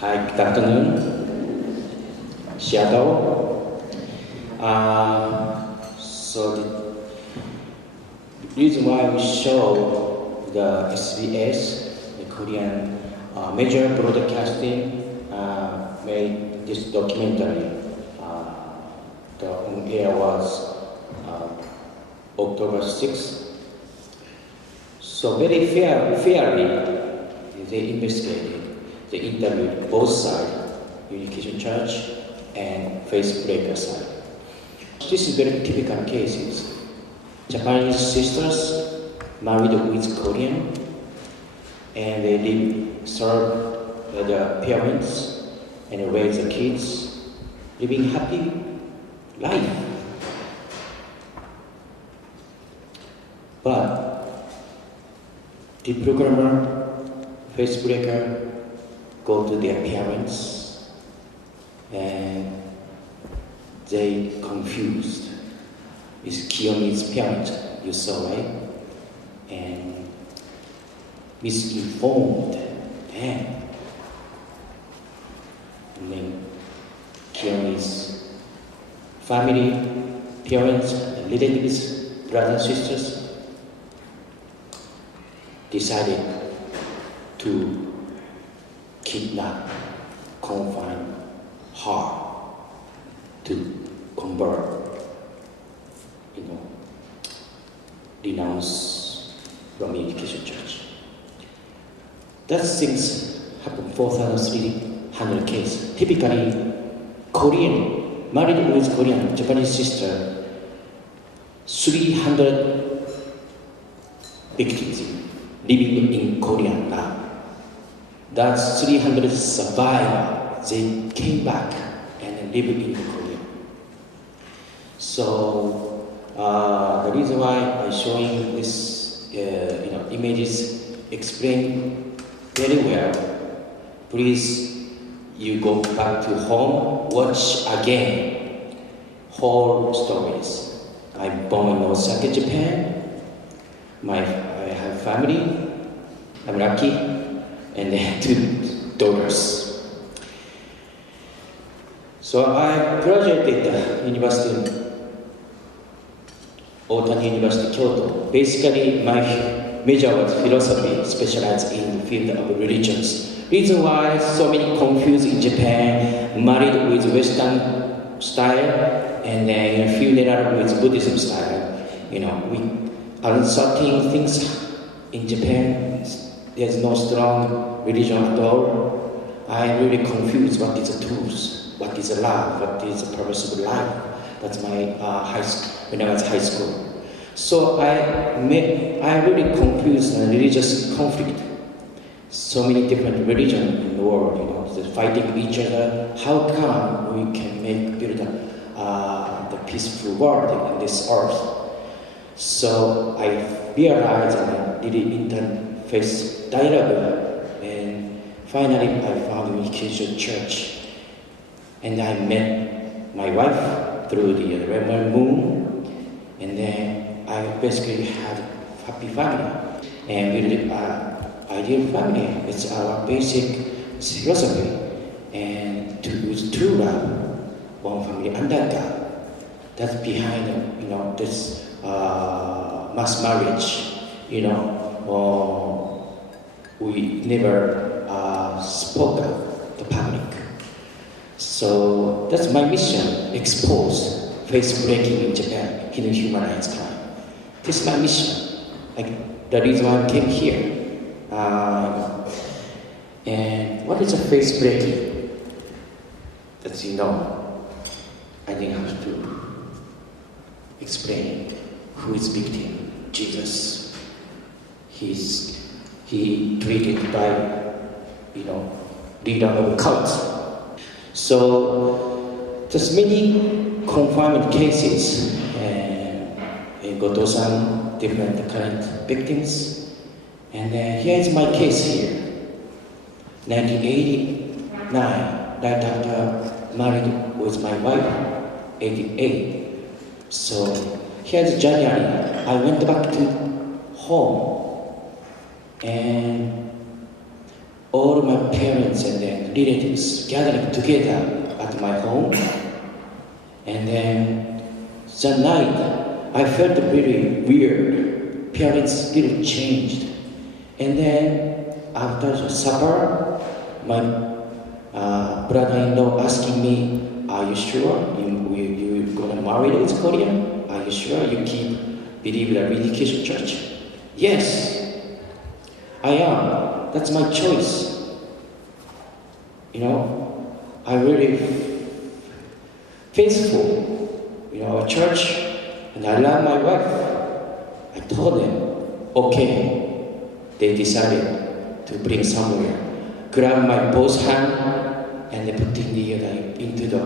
Hi, good afternoon, Seattle. So the reason why we show the SBS, the Korean major broadcasting, made this documentary. The on air was October 6th. So very fairly, they investigated. They interviewed both sides, Unification Church and Faith Breaker side. This is very typical cases. Japanese sisters married with Korean, and they serve their parents and raise the kids, living happy life. But the programmer, Faith Breaker, go to their parents and they confused. It's Kiyomi's parent, you saw, right? And misinformed them. And then Kiyomi's family, parents, and relatives, brothers and sisters decided to kidnap, confine her to convert, renounce from Unification Church. That things happen 4,300 cases. Typically, Korean, married with Korean, Japanese sister, 300 victims living in Korea now. That's 300 survivors. They came back and lived in Korea. So the reason why I'm showing this, images explain very well. Please, you go back to home, watch again whole stories. I'm born in Osaka, Japan. I have family. I'm lucky. And then 2 daughters. So I graduated at University, Otan University, Kyoto. Basically, my major was philosophy, specialized in the field of religions. Reason why so many confused in Japan, married with Western style, and then funeral with Buddhism style. We uncertain things in Japan. There's no strong religion at all. I'm really confused what is the truth, what is love, what is the purpose of life. That's my high school, when I was high school. So I really confused religious conflict. So many different religions in the world, they're fighting each other. How come we can build the peaceful world in this earth? So I realized and did interface dialogue, and finally I found Unification Church, and I met my wife through the Red Moon, and then I basically had a happy family, and we live ideal family. It's our basic philosophy, and to use true love, one family under God. That's behind this mass marriage. We never spoke of the public. So that's my mission, expose faith breaking in Japan, hidden human rights crime. This is my mission. The reason why I came here. And what is a faith breaking? As you know, I didn't have to explain who is victim. Jesus. He treated by, leader of a cult. So there's many confinement cases, and Goto-san, different current victims. And here is my case here. 1989, right after married with my wife, 88. So here's January. I went back to home, and all my parents and then relatives gathering together at my home. And then that night, I felt very weird. Parents didn't change. And then after the supper, my brother-in-law asking me, "Are you sure you're gonna marry with Korean? Are you sure you believe in a religious church?" "Yes, I am. That's my choice. I really faithful, a church, and I love my wife." I told them, okay. They decided to bring somewhere, grab my both hand, and they put into the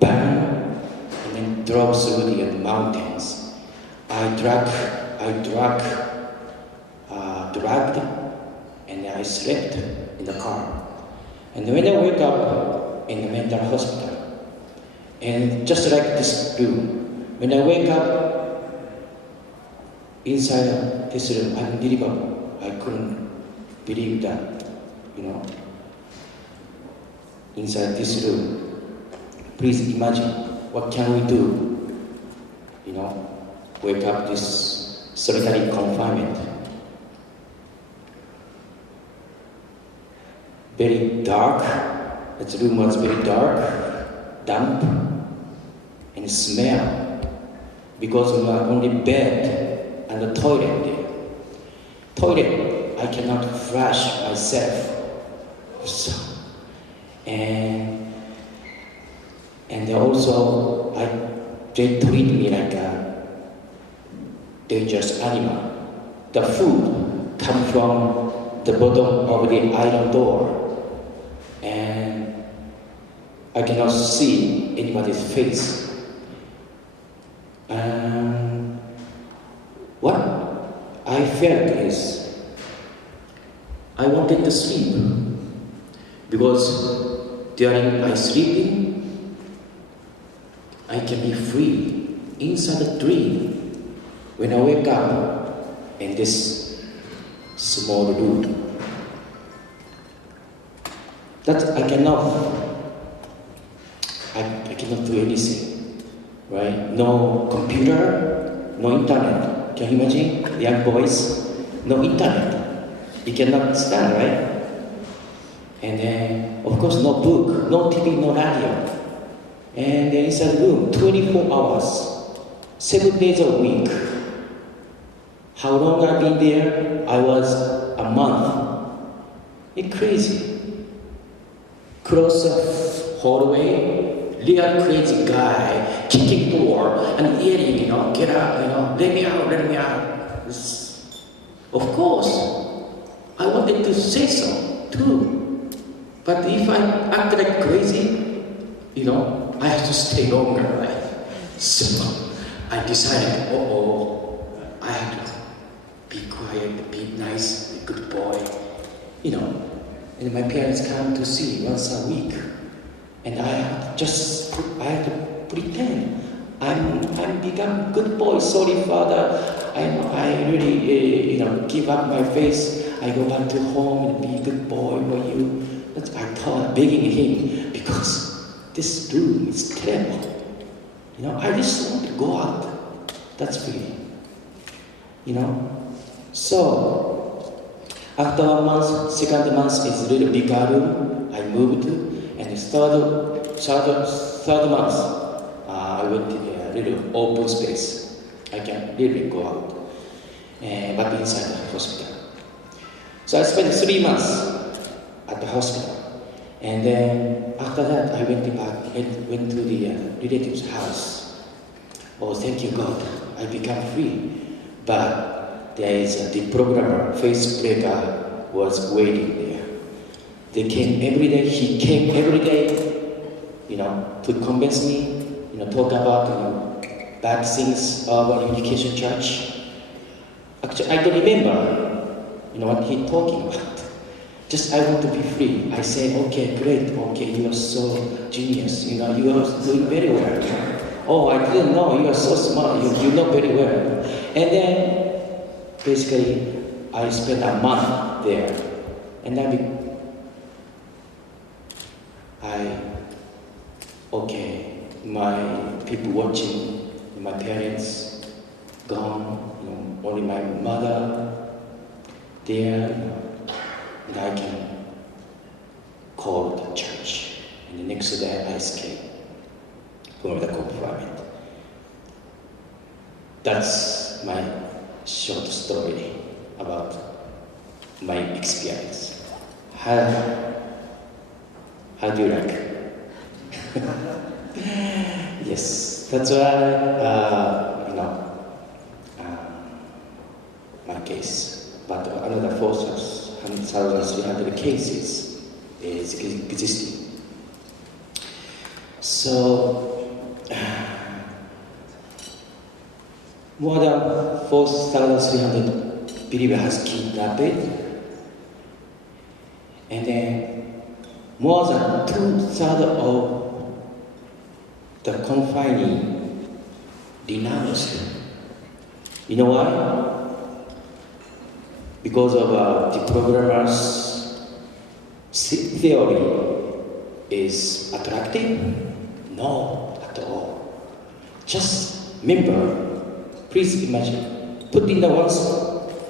van, and then drove through the mountains. I dragged, and I slept in the car. And when I wake up in the mental hospital, and just like this room, when I wake up inside this room, unbelievable. I couldn't believe that, inside this room. Please imagine, what can we do? Wake up this solitary confinement. Very dark. The room was very dark, damp, and smell. Because we were only bed and the toilet there. Toilet, I cannot flush myself. So, and also they treat me like a dangerous animal. The food comes from the bottom of the iron door, and I cannot see anybody's face. What I felt is I wanted to sleep, because during my sleeping I can be free inside the dream. When I wake up in this small room, that I cannot do anything, right? No computer, no internet. Can you imagine, young boys? No internet. You cannot stand, right? And then, of course, no book, no TV, no radio. And then inside the room, 24 hours, 7 days a week. How long I've been there? I was a month. It's crazy. Cross the hallway, real crazy guy, kicking door and yelling, get out, let me out. Of course, I wanted to say so too. But if I act like crazy, I have to stay longer, right? So I decided, I have to be quiet, be nice, be a good boy, And my parents come to see once a week, and I have to pretend I'm become good boy. Sorry, father. I really give up my face. I go back to home and be a good boy for you. But I thought begging him, because this room is terrible. I just want to go out. That's free. So after 1 month, second month is a little bigger room. I moved, and third month, I went to a little open space. I can really go out, but inside the hospital. So I spent 3 months at the hospital, and then after that, I went to the relative's house. Oh, thank you, God! I became free, but there is the programmer, face breaker, was waiting there. They came every day. He came every day, to convince me, talk about bad things about education church. Actually, I don't remember, what he talking about. Just I want to be free. I say, okay, great, okay, you are so genius. You are doing very well. Oh, I didn't know you are so smart. You know very well. And then, basically, I spent a month there, and I my people watching, my parents gone, only my mother there, and I can call the church. And the next day I escaped from the confinement. That's my short story about my experience. How do you like? Yes, that's why, my case. But another 4,300 cases is existing. So, more than 4,300 believers has kidnapped, and then more than 2/3 of the confining denounced. You know why? Because of the programmer's theory is attractive? No, at all. Just remember, please imagine, put in the ones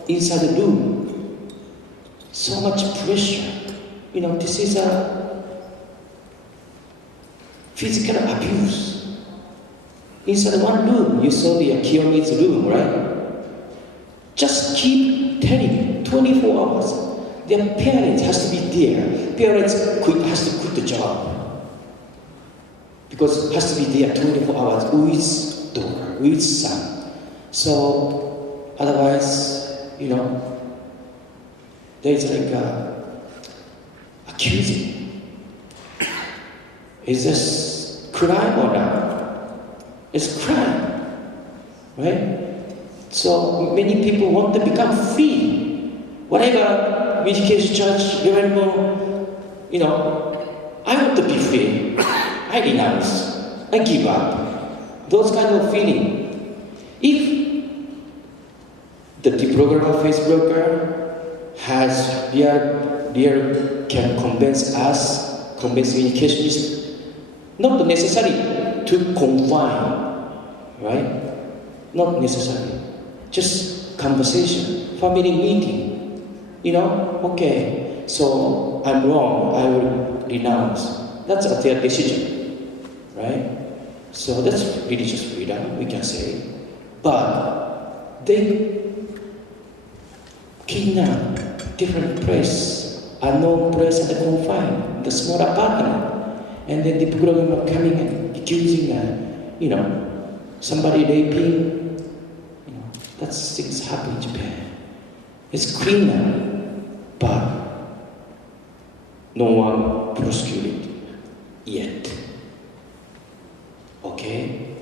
inside the room. So much pressure. This is a physical abuse. Inside one room, you saw the Kiyomi's room, right? Just keep telling 24 hours. Their parents has to be there. Parents has to quit the job. Because has to be there 24 hours with daughter, with son. So otherwise, there is like accusing. Is this crime or not? It's crime, right? So many people want to become free. Whatever medication church, I want to be free. I renounce. I give up. Those kind of feeling. If the deprogrammer Facebooker has real can convince medications, not necessary to confine, right? Not necessary. Just conversation, family meeting. Okay, so I'm wrong, I will renounce. That's their decision, right? So that's religious freedom, we can say. But they kidnap different place, unknown place, and confine the small apartment. And then the program coming and accusing, somebody raping. That's things happen in Japan. It's criminal, but no one prosecuted yet. Okay?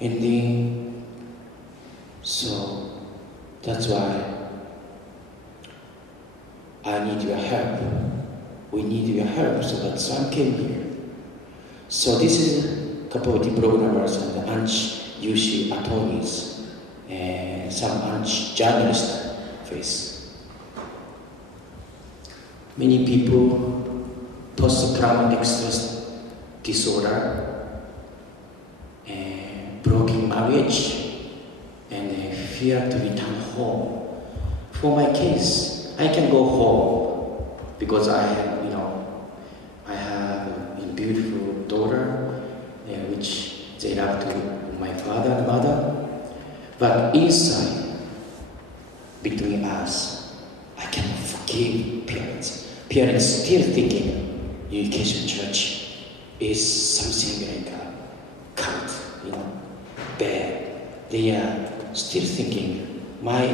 And then, so that's why I need your help. We need your help, so that some came here. So this is a couple of the programmers and the anti-UC attorneys and some anti-journalists face. Many people post-traumatic stress disorder and broken marriage and fear to return home. For my case, I can go home because I have a beautiful daughter, which they love to my father and mother. But inside, between us, I cannot forgive parents. Parents still thinking Unification Church is something like a cult, bad. They are still thinking my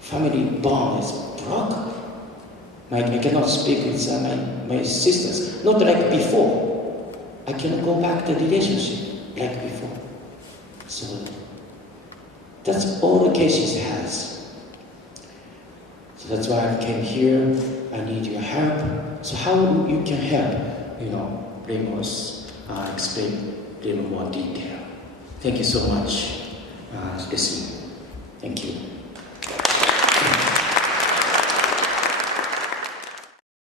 family bond is broken. I cannot speak with my sisters, not like before. I cannot go back to the relationship like before. So that's all the cases has. So that's why I came here. I need your help. So how you can help? Ramos explain a little more detail. Thank you so much, listening. Thank you.